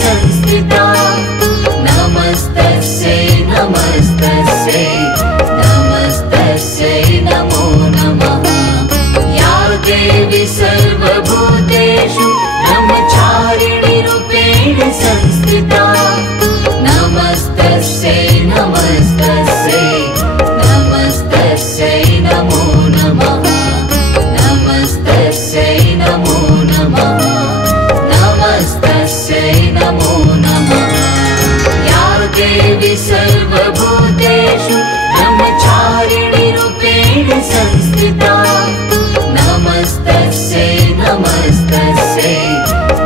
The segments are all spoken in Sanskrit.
संस्थिता नमस्तस्यै नमस्तस्यै नमस्तस्यै नमो नमः या देवी सर्वभूतेषु ब्रह्मचारिणी रूपेण संस्थिता नमस्तस्यै नमस्तस्यै नमस्तस्यै नमो नमः नमस्तस्यै नमो नमः नमस्तस्यै नमो नमः या देवी सर्वभूतेषु ब्रह्मचारिणी रूपेण संस्थिता नमस्तस्यै नमस्तस्यै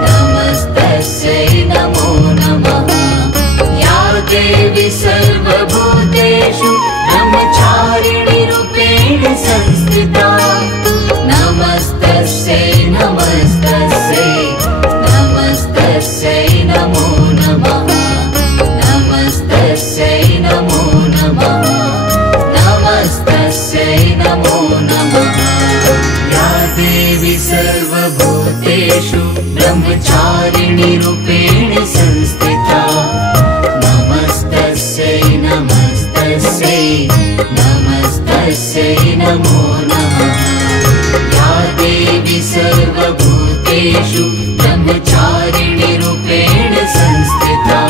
नमस्तस्यै नमो नमः या देवी सर्वभूतेषु ब्रह्मचारिणी रूपेण संस्थिता नमस्तस्यै नमस्तस्यै नमस्तस्यै नमो नमः नमस्तस्यै नमो नमः नमस्तस्यै नमो नमः या देवी सर्वभूतेषु ब्रह्मचारिणी रूपेण संस्थिता नमस्तस्यै नमस्तस्यै नमस्तस्यै नमो नमः या देवी सर्वभूतेषु ब्रह्मचारिणी रूपेण संस्थिता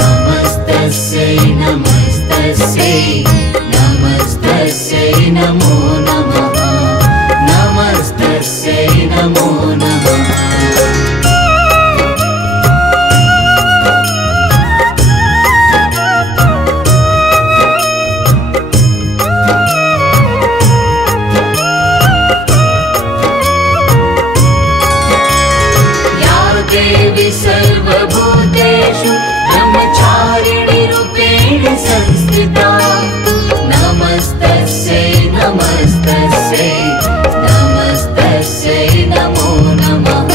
नमस्तस्यै नमस्तस्यै नमस्तस्यै नमो नमः नमस्तस्यै नमो नमः देवी सर्वभूतेषु ब्रह्मचारिणी रूपेण संस्थिता नमस्तस्यै नमस्तस्यै नमस्तस्यै नमो नमः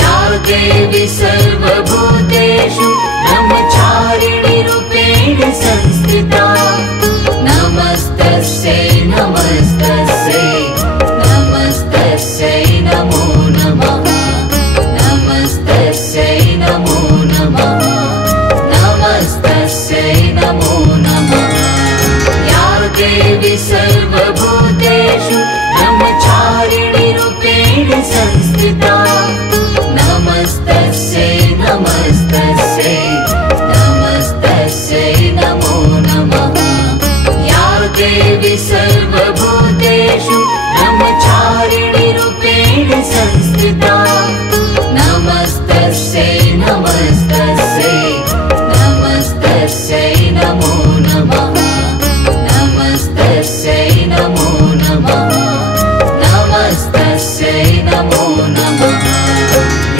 या देवी सर्वभूतेषु ब्रह्मचारिणी रूपेण संस्थिता नमस्तस्यै नमस्तस्यै नमस्तस्यै नमो नमः नमस्तस्यै नमो नमः नमस्तस्यै नमो नमः या देवी सर्वभूतेषु ब्रह्मचारिणी रूपेण संस्थिता नमस्तस्यै नमस्तस्यै नमस्तस्यै नमो नमः या देवी सर्वभूतेषु ब्रह्मचारिणी रूपेण संस्थिता नमस्तस्यै नमस्तस्यै नमस्तस्यै नमो नमः नमस्तस्यै नमो नमः नमस्तस्यै नमो नमः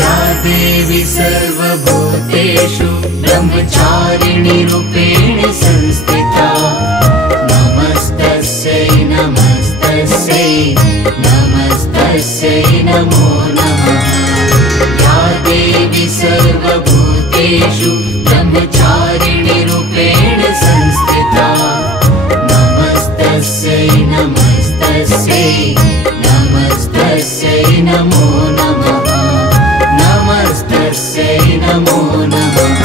या देवी सर्वभूतेषु ब्रह्मचारिणी रूपेण संस्थिता नमस्तस्यै नमस्तस्यै नमस्तस्यै नमो नमः या देवी सर्वभूतेषु ब्रह्मचारिणी रूपेण संस्थिता नमस्तस्यै नमस्तस्यै नमस्तस्यै नमो नमः नमस्तस्यै नमो नमः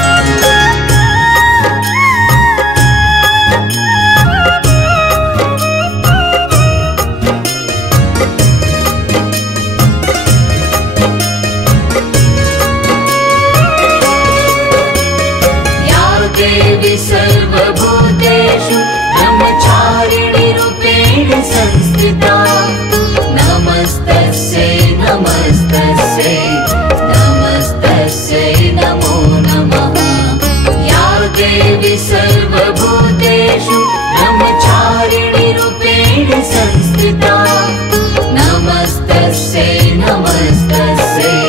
देवी सर्वभूतेषु ब्रह्मचारिणी रूपेण संस्थिता नमस्तस्यै नमस्तस्यै नमस्तस्यै नमो नमः या देवी सर्वभूतेषु ब्रह्मचारिणी रूपेण संस्थिता नमस्तस्यै नमस्तस्यै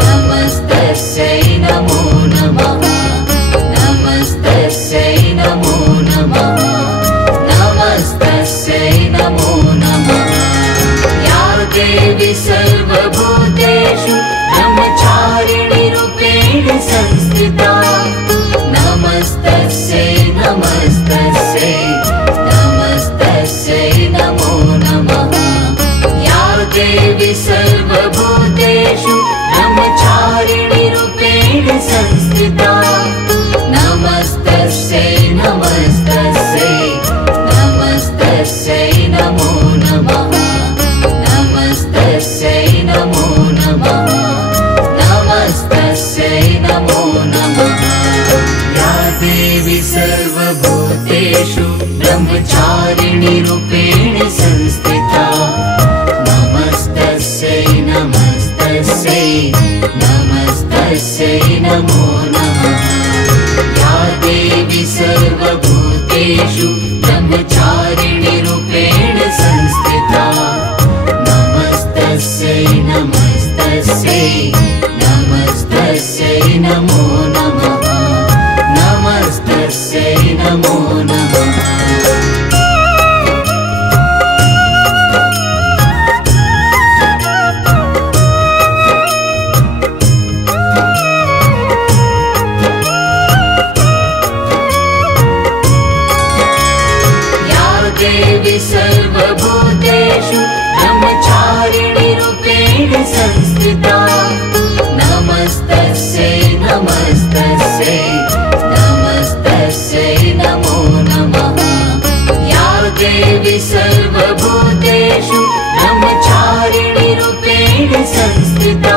नमस्तस्यै नमो नमः नमस्तस्यै नमो नमः नमस्तस्यै नमो नमः या देवी सर्वभूतेषु ब्रह्मचारिणी रूपेण संस्थिता नमस्तस्यै नमस्तस्यै नमस्तस्यै नमो नमः या देवी सर्वभूतेषु ब्रह्मचारिणी रूपेण संस्थिता नमस्तस्यै नमस्तस्यै नमस्तस्यै नमो नमः नमस्तस्यै नमो नमः नमस्तस्यै नमो नमः या देवी सर्वभूतेषु ब्रह्मचारिणी रूपेण संस्थिता नमस्तस्यै नमस्तस्यै नमस्तस्यै नमो नमः या देवी सर्वभूतेषु ब्रह्मचारिणी रूपेण संस्थिता नमस्तस्यै नमस्तस्यै नमस्तस्यै नमो नमः नमस्तस्यै नमो नमः सर्वभूतेषु ब्रह्मचारिणी रूपेण संस्थिता नमस्तस्यै नमस्तस्यै नमस्तस्यै नमो नमः या देवी सर्वभूतेषु ब्रह्मचारिणी रूपेण संस्थिता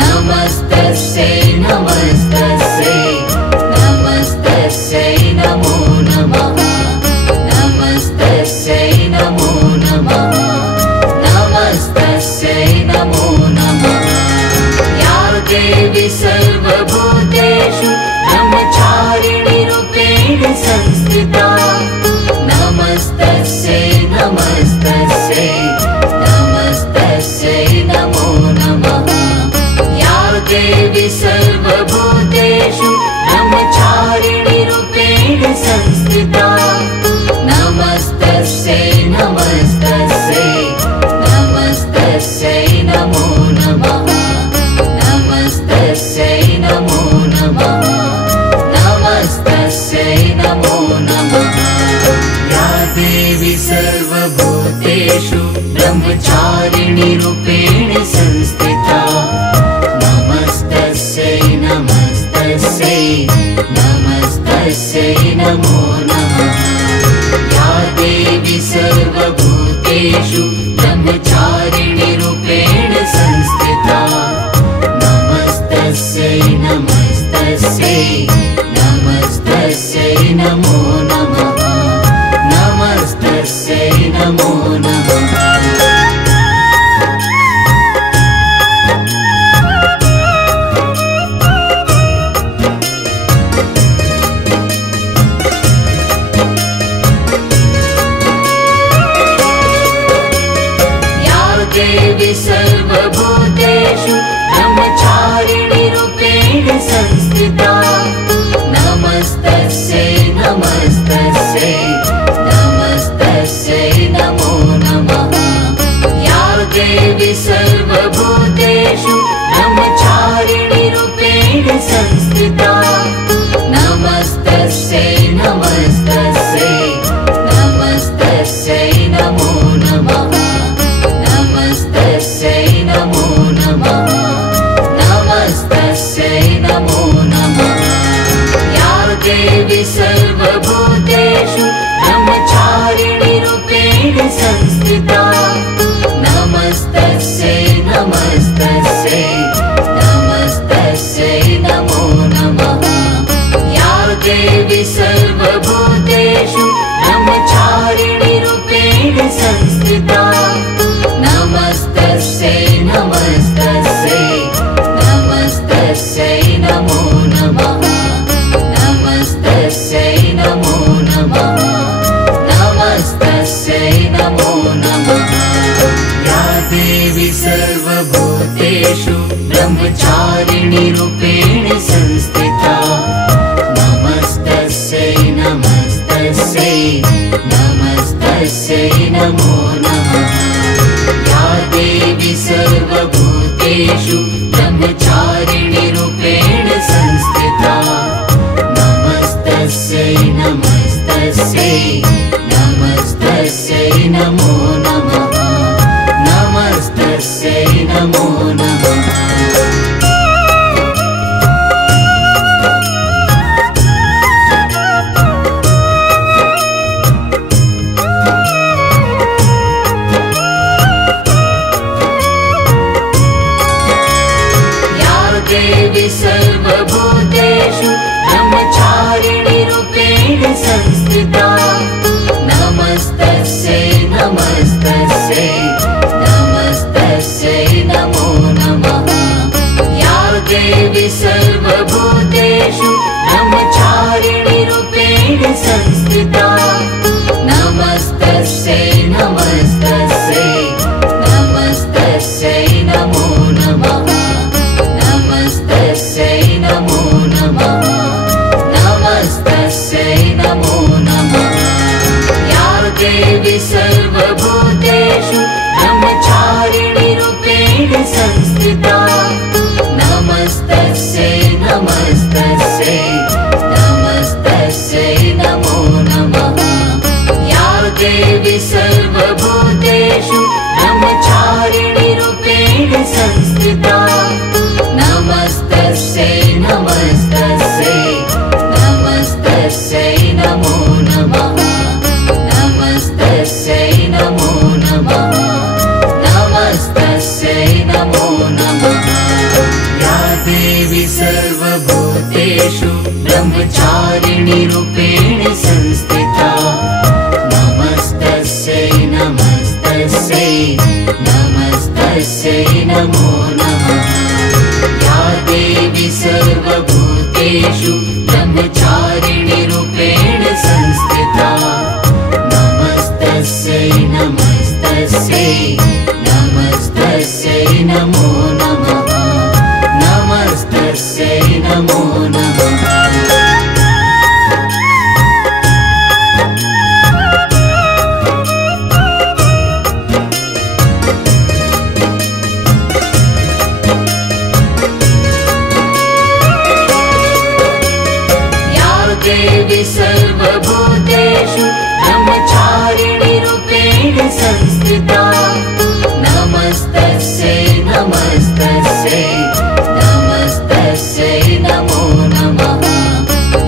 नमस्तस्यै नमस्तस्यै नमस्तस्यै नमो नमः नमस्तस्यै नमो नमः नमस्तस्यै नमो नमः या देवी सर्वभूतेषु ब्रह्मचारिणी रूपेण संस्थिता नमस्तस्यै नमस्तस्यै नमस्तस्यै नमो नमः या देवी सर्वभूतेषु ब्रह्मचारिणी रूपेण संस्थिता नमस्तस्यै नमस्तस्यै नमस्तस्यै नमो नमः नमस्तस्यै नमो नमः नमस्तस्यै नमो नमः या देवी सर्वभूतेषु ब्रह्मचारिणी रूपेण संस्थिता नमस्तस्यै नमस्तस्यै नमस्तस्यै नमो नमः या देवी सर्वभूतेषु ब्रह्मचारिणी रूपेण संस्थिता नमस्तस्यै नमस्तस्यै नमस्तस्यै नमो नमः नमस्तस्यै नमो नमः देवी सर्वभूतेषु ब्रह्मचारिणी रूपेण संस्थिता नमस्तस्यै नमस्तस्यै नमस्तस्यै नमो नमः या देवी सर्वभूतेषु ब्रह्मचारिणी रूपेण संस्थिता नमस्तस्यै नमस्तस्यै नमस्तस्यै नमो नमः नमस्तस्यै नमो नमः नमस्तस्यै नमो नमः या देवी सर्वभूतेषु ब्रह्मचारिणी रूपेण संस्थिता नमस्तस्यै नमस्तस्यै नमस्तस्यै नमो नमः या देवी सर्वभूतेषु ब्रह्मचारिणी रूपेण संस्थिता नमस्तस्यै नमस्तस्यै नमस्तस्यै नमो नमः नमस्तस्यै नमो नमः नमस्तस्यै नमो नमः या देवी सर्वभूतेषु ब्रह्मचारिणी रूपेण संस्थिता नमस्तस्यै नमस्तस्यै नमस्तस्यै नमो नमः या देवी सर्वभूतेषु ब्रह्मचारिणी रूपेण संस्थिता नमस्तस्यै नमस्तस्यै नमस्तस्यै नमो नमः नमस्तस्यै नमो नमः सर्वभूतेषु ब्रह्मचारिणीरूपेण संस्थिता नमस्तस्यै नमस्तस्यै नमस्तस्यै नमो नमः नमस्तस्यै नमो नमः नमस्तस्यै नमो नमः या देवी सर्वभूतेषु ब्रह्मचारिणीरूपेण संस्थिता नमस्तस्यै नमस्तस्यै नमस्तस्यै नमो नमः या देवी सर्वभूतेषु ब्रह्मचारिणीरूपेण संस्थिता नमस्तस्यै नमस्तस्यै नमस्तस्यै नमो नमः नमस्तस्यै नमो नमः नमस्तस्यै नमो नमः या देवी सर्वभूतेषु ब्रह्मचारिणीरूपेण संस्थिता नमस्तस्यै नमस्तस्यै नमस्तस्यै नमो नमः या देवी सर्वभूतेषु ब्रह्मचारिणीरूपेण संस्थिता नमस्तस्यै नमस्तस्यै नमस्तस्यै नमो नमः नमस्तस्यै नमो नमः देवी सर्वभूतेषु ब्रह्मचारिणीरूपेण संस्थिता नमस्तस्यै नमस्तस्यै नमस्तस्यै नमो नमः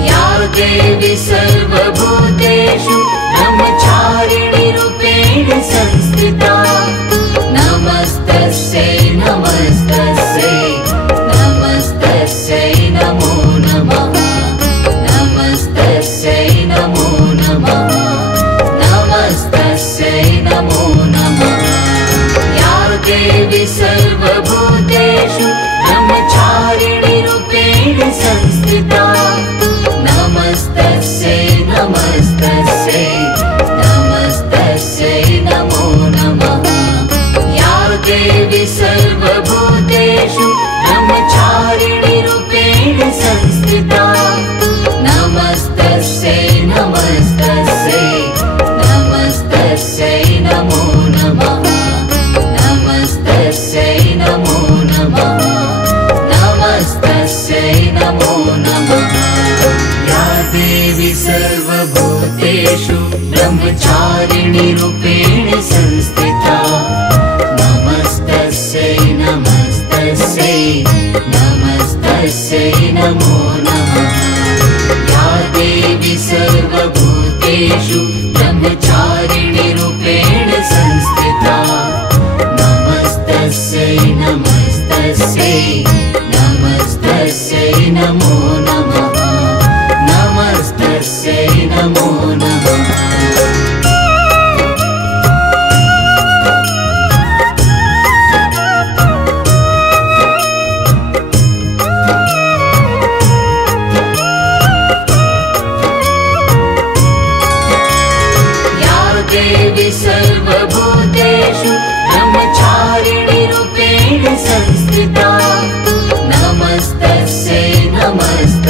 या देवी सर्वभूतेषु ब्रह्मचारिणीरूपेण संस्थिता नमस्तस्यै नमस्तस्यै नमस्तस्यै नमो नमः नमस्तस्यै नमो नमः नमस्तस्यै नमो नमः या देवी सर्वभूतेषु ब्रह्मचारिणीरूपेण संस्थिता नमस्तस्यै नमस्तस्यै नमस्तस्यै नमो नमः या देवी सर्वभूतेषु ब्रह्मचारिणीरूपेण संस्थिता नमस्तस्यै नमस्तस्यै नमस्तस्यै नमो नमः नमस्तस्यै नमो नमः नमस्तस्यै नमो नमः या देवी सर्वभूतेषु ब्रह्मचारिणीरूपेण संस्थिता नमस्तस्यै नमस्तस्यै नमस्तस्यै नमो नमः या देवी सर्वभूतेषु ब्रह्मचारिणीरूपेण संस्थिता नमस्तस्यै नमस्तस्यै नमस्तस्यै नमो नमः नमस्तस्यै नमो नमः देवी सर्वभूतेषु ब्रह्मचारिणीरूपेण संस्थिता नमस्तस्यै नमस्तस्यै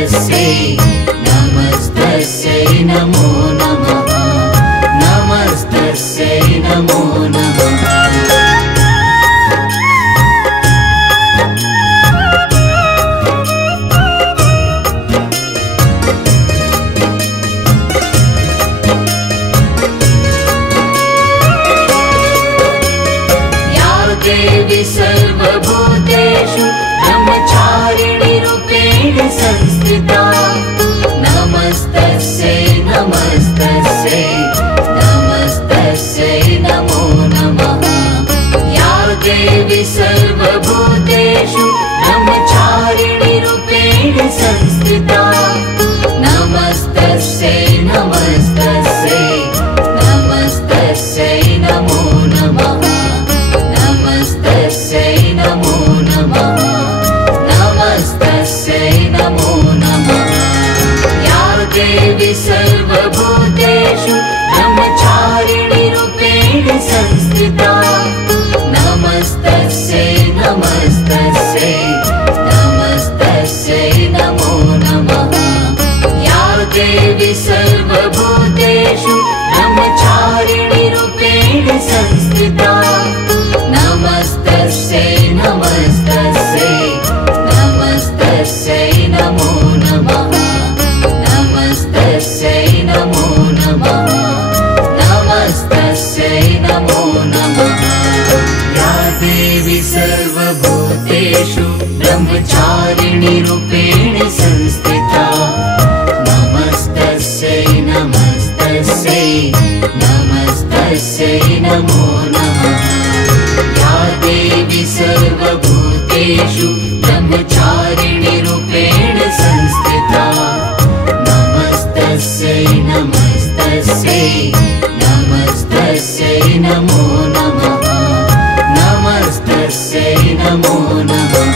नमस्तस्यै नमस्तस्यै नमो नमः नमस्तस्यै नमो नमः देवी सर्वभूतेषु ब्रह्मचारिणी रूपेण संस्थिता नमस्तस्यै नमस्तस्यै नमस्तस्यै नमो नमः या देवी सर्वभूतेषु ब्रह्मचारिणी रूपेण संस्थिता नमस्तस्यै नमस्तस्यै नमस्तस्यै नमो नमः नमस्तस्यै नमो नमः नमस्तस्यै नमो नमः या देवी सर्वभूतेषु ब्रह्मचारिणी रूपेण संस्थिता नमस्तस्यै नमस्तस्यै नमस्तस्यै नमो नमः या देवी सर्वभूतेषु ब्रह्मचारिणी रूपेण संस्थिता नमस्तस्यै नमस्तस्यै नमस्तस्यै नमो नमः नमस्तस्यै नमो नमः नमस्तस्यै नमो नमः या देवी सर्वभूतेषु ब्रह्मचारिणी रूपेण संस्थिता नमस्तस्यै नमस्तस्यै नमस्तस्यै नमो नमः या देवी सर्वभूतेषु ब्रह्मचारिणी रूपेण संस्थिता नमस्तस्यै नमस्तस्यै नमस्तस्यै नमो नमः नमस्तस्यै नमो नमः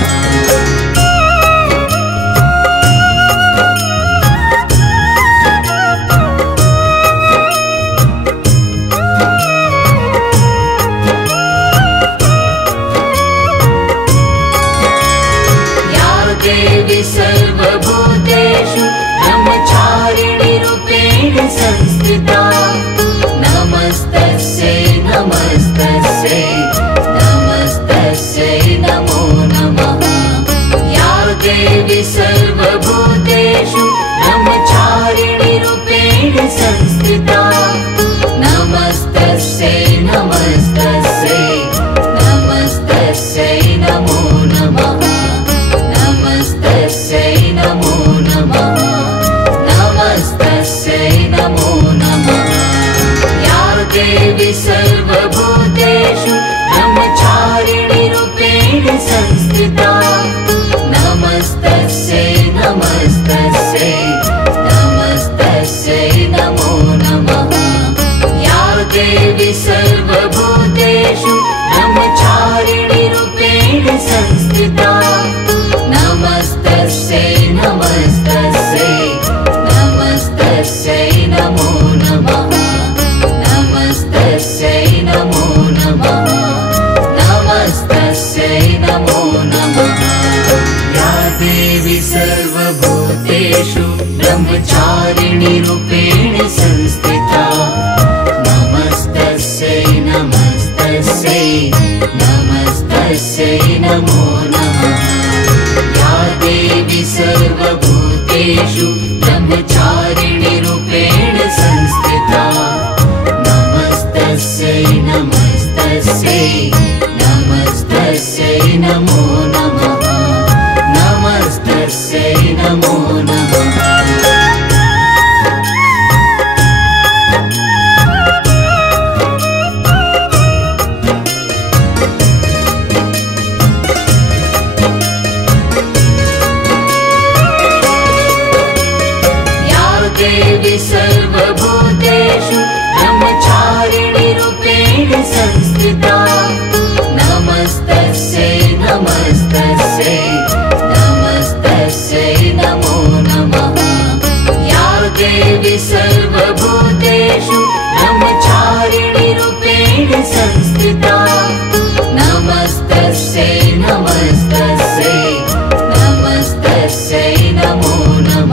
देवी सर्वभूतेषु ब्रह्मचारिणी रूपेण संस्थिता नमस्तस्यै नमस्तस्यै नमस्तस्यै नमो नमः या देवी सर्वभूतेषु ब्रह्मचारिणी रूपेण संस्थिता नमस्तस्यै नमस्तस्यै नमस्तस्यै नमो नमः नमस्तस्यै नमो नमः नमस्तस्यै नमो नमः या देवी सर्वभूतेषु ब्रह्मचारिणी रूपेण संस्थिता नमस्तस्यै नमस्तस्यै नमस्तस्यै नमो नमः या देवी सर्वभूतेषु ब्रह्मचारिणी रूपेण संस्थिता नमस्तस्यै नमस्तस्यै नमस्तस्यै नमो नमः नमस्तस्यै नमो नमः नमस्तस्यै नमो नमः या देवी सर्वभूतेषु ब्रह्मचारिणी रूपेण संस्थिता नमस्तस्यै नमस्तस्यै नमस्तस्यै नमो नमः या देवी सर्वभूतेषु ब्रह्मचारिणी रूपेण संस्थिता नमस्तस्यै नमस्तस्यै नमस्तस्यै नमो नमः नमस्तस्यै नमो नमः देवी सर्वभूतेषु ब्रह्मचारिणी रूपेण संस्थिता नमस्तस्यै नमस्तस्यै नमस्तस्यै नमो नमः या देवी सर्वभूतेषु ब्रह्मचारिणी रूपेण संस्थिता नमस्तस्यै नमस्तस्यै नमस्तस्यै नमो नमः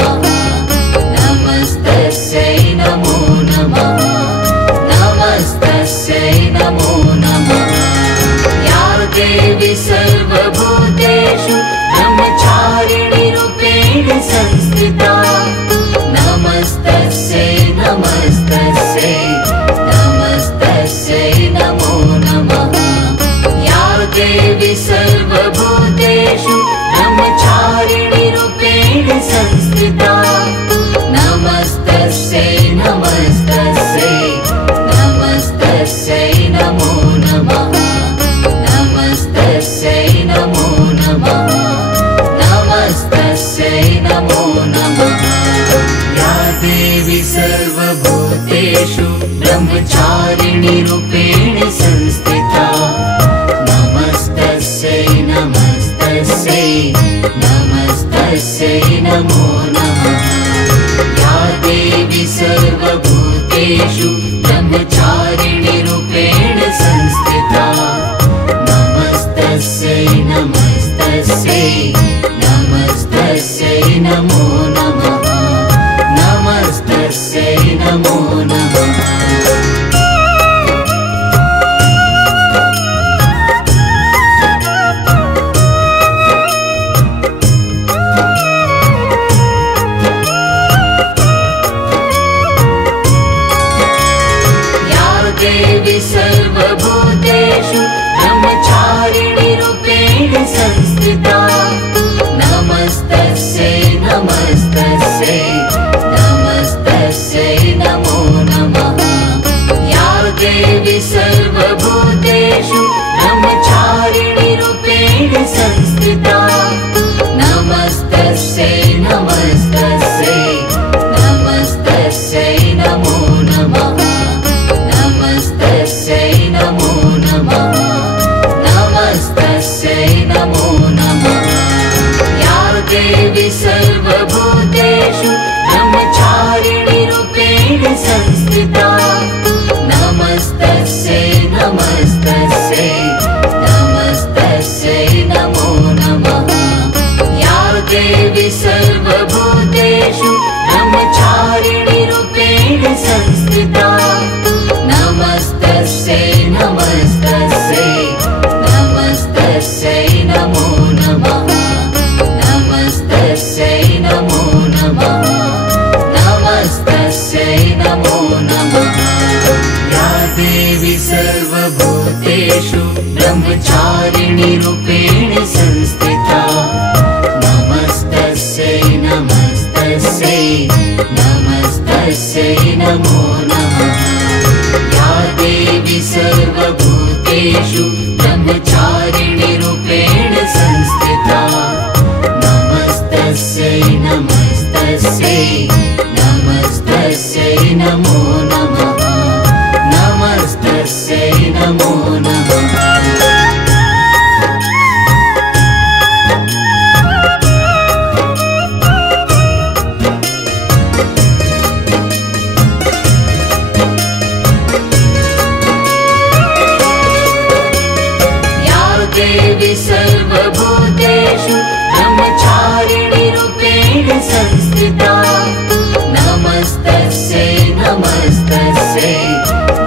नमस्तस्यै नमो नमः। या देवी सर्वभूतेषु ब्रह्मचारिणीरूपेण संस्थिता नमस्तस्यै नमस्तस्यै नमस्तस्यै नमो नमः। या देवी सर्वभूतेषु ब्रह्मचारिणीरूपेण संस्थिता नमस्तस्यै नमस्तस्यै नमस्तस्यै नमो नमः। नमस्तस्यै नमो नमः। देवी सर्वभूतेषु ब्रह्मचारिणीरूपेण संस्थिता नमस्तस्यै नमस्तस्यै नमस्तस्यै नमो नमः। या देवी सर्वभूतेषु ब्रह्मचारिणीरूपेण संस्थिता नमस्तस्यै नमस्तस्यै नमस्तस्यै नमो नमः। नमस्तस्यै नमो नमः। नमस्तस्यै नमो नमः। या देवी सर्वभूतेषु ब्रह्मचारिणीरूपेण संस्थिता नमस्तस्यै नमस्तस्यै नमस्तस्यै नमो नमः। या देवी सर्वभूतेषु ब्रह्मचारिणीरूपेण संस्थिता नमस्तस्यै नमस्तस्यै नमस्तस्यै नमो नमः। नमस्तस्यै नमो नमः। नमस्तस्यै नमो नमः। या देवी सर्वभूतेषु ब्रह्मचारिणीरूपेण संस्थिता नमस्तस्यै नमस्तस्यै नमस्तस्यै नमो नमः। या देवी सर्वभूतेषु ब्रह्मचारिणीरूपेण संस्थिता नमस्तस्यै नमस्तस्यै नमस्तस्यै नमो नमः। नमस्तस्यै नमो नमः। देवी सर्वभूतेषु ब्रह्मचारिणीरूपेण संस्थिता नमस्तस्यै नमस्तस्यै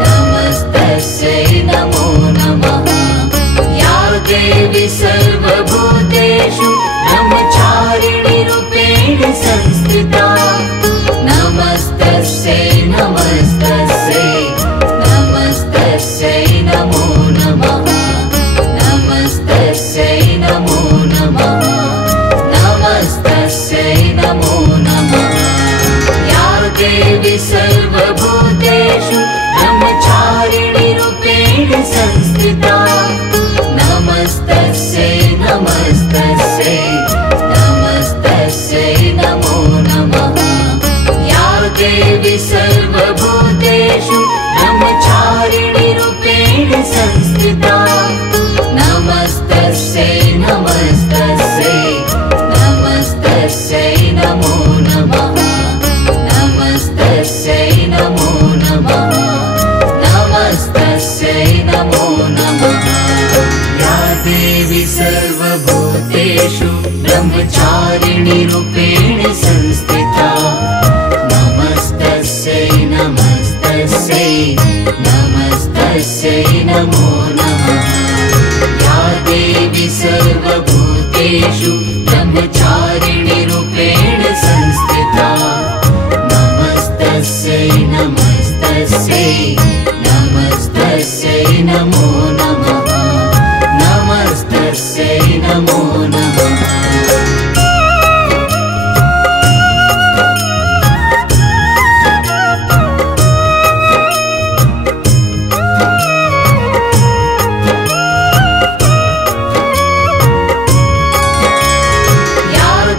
नमस्तस्यै नमो नमः। या देवी सर्वभूतेषु ब्रह्मचारिणीरूपेण संस्थिता नमस्तस्यै नमस्तस्यै नमस्तस्यै नमो नमः। नमस्तस्यै नमो नमः। नमस्तस्यै नमो नमः। या देवी सर्वभूतेषु ब्रह्मचारिणीरूपेण संस्थिता नमस्तस्यै नमस्तस्यै नमस्तस्यै नमो नमः। या देवी सर्वभूतेषु ब्रह्मचारिणीरूपेण संस्थिता नमस्तस्यै नमस्तस्यै नमस्तस्यै नमो नमः। नमस्तस्यै नमो नमः। नमस्तस्यै नमो नमः। या देवी सर्वभूतेषु ब्रह्मचारिणीरूपेण संस्थिता नमस्तस्यै नमस्तस्यै नमस्तस्यै नमो नमः। या देवी सर्वभूतेषु ब्रह्मचारिणीरूपेण संस्थिता नमस्तस्यै नमस्तस्यै नमस्तस्यै नमो नमः। नमस्तस्यै नमो नमः।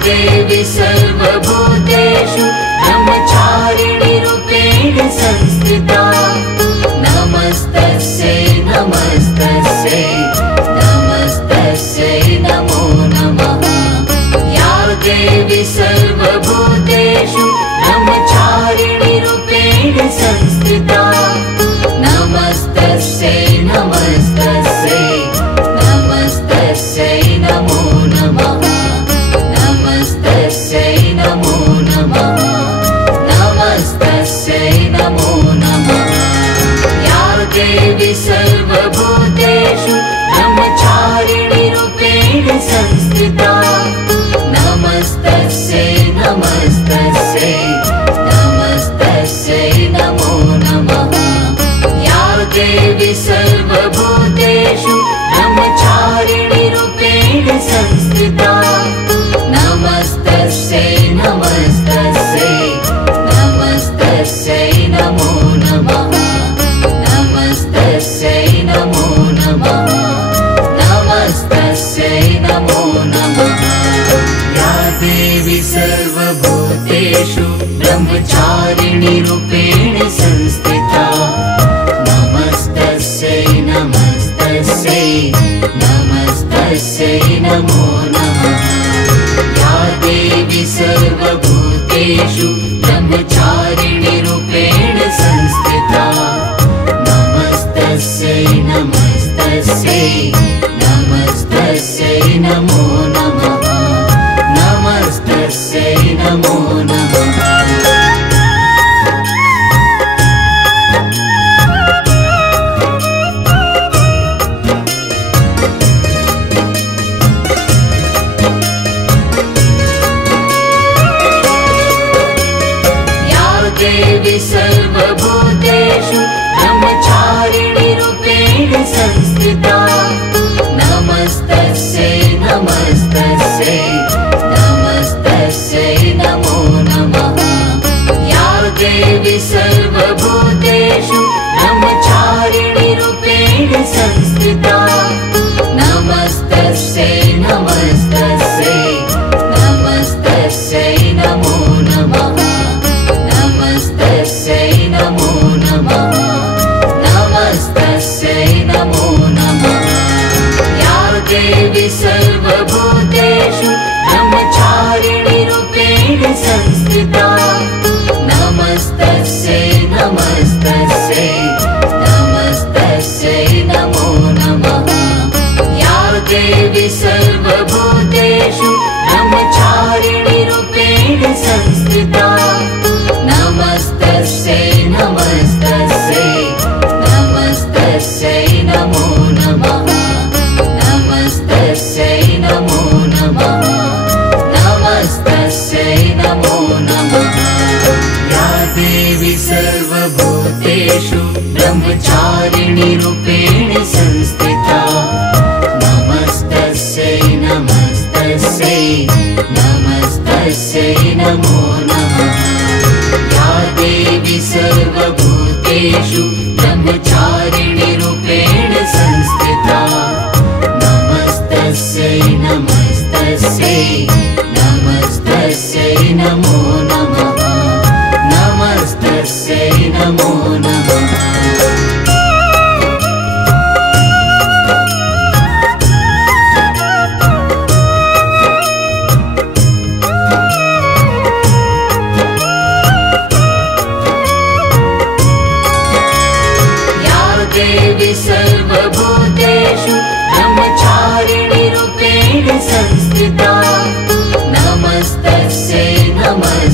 देवी सर्वभूतेषु ब्रह्मचारिणी रूपेण संस्थिता नमस्तस्यै नमस्तस्यै नमस्तस्यै नमो नमः या देवी सर्वभूतेषु ब्रह्मचारिणी रूपेण संस्थिता नमस्तस्यै नमस्तस्यै नमस्तस्यै नमो नमः नमस्तस्यै नमो नमः नमस्तस्यै नमो नमः या देवी सर्वभूतेषु ब्रह्मचारिणी रूपेण संस्थिता नमस्तस्यै नमस्तस्यै नमस्तस्यै नमो नमः या देवी सर्वभूतेषु ब्रह्मचारिणी रूपेण संस्थिता नमस्तस्यै नमस्तस्यै नमस्तस्यै नमो नमः नमस्तस्यै नमो नमः नमस्तस्यै नमो नमः या देवी सर्वभूतेषु ब्रह्मचारिणी रूपेण संस्थिता नमस्तस्यै नमस्तस्यै नमस्तस्यै नमो नमः या देवी सर्वभूतेषु ब्रह्मचारिणी रूपेण संस्थिता नमस्तस्यै नमस्तस्यै नमस्तस्यै नमो नमः नमस्तस्यै नमो नमः देवी सर्वभूतेषु ब्रह्मचारिणी रूपेण संस्थिता नमस्तस्यै नमस्तस्यै नमस्तस्यै नमो नमः या देवी सर्वभूतेषु ब्रह्मचारिणी रूपेण संस्थिता नमस्तस्यै नमस्तस्यै नमस्तस्यै नमो नमः नमस्तस्यै नमो नमः नमस्तस्यै नमो नमः या देवी सर्वभूतेषु ब्रह्मचारिणी रूपेण संस्थिता नमस्तस्यै नमस्तस्यै नमस्तस्यै नमो नमः या देवी सर्वभूतेषु ब्रह्मचारिणी रूपेण संस्थिता नमस्तस्यै नमस्तस्यै नमस्तस्यै नमो नमः नमस्तस्यै नमो नमः नमस्तस्यै नमो नमः या देवी सर्वभूतेषु ब्रह्मचारिणी रूपेण संस्थिता नमस्तस्यै नमस्तस्यै नमस्तस्यै नमो नमः या देवी सर्वभूतेषु ब्रह्मचारिणी रूपेण संस्थिता नमस्तस्यै नमस्तस्यै नमस्तस्यै नमो नमः नमस्तस्यै नमो नमः देवी सर्वभूतेषु ब्रह्मचारिणी रूपेण संस्थिता नमस्तस्यै नमः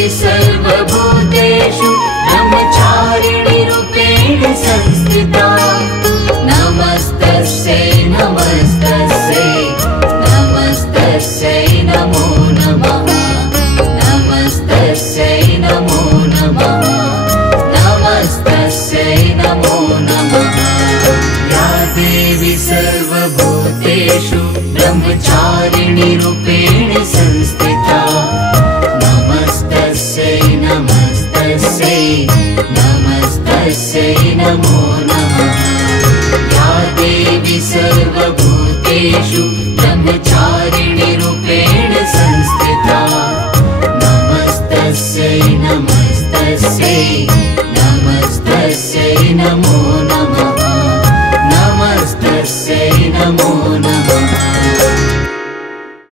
देवी सर्वभूतेषु ब्रह्मचारिणीरूपेण संस्थिता नमस्तस्यै नमस्तस्यै नमस्तस्यै नमो नमः नमस्तस्यै नमो नमः नमस्तस्यै नमो नमः या देवी सर्वभूतेषु ब्रह्मचारिणीरूपेण संस्थिता नमस्तस्यै नमस्तस्यै नमस्तस्यै नमो नमः या देवी सर्वभूतेषु ब्रह्मचारिणीरूपेण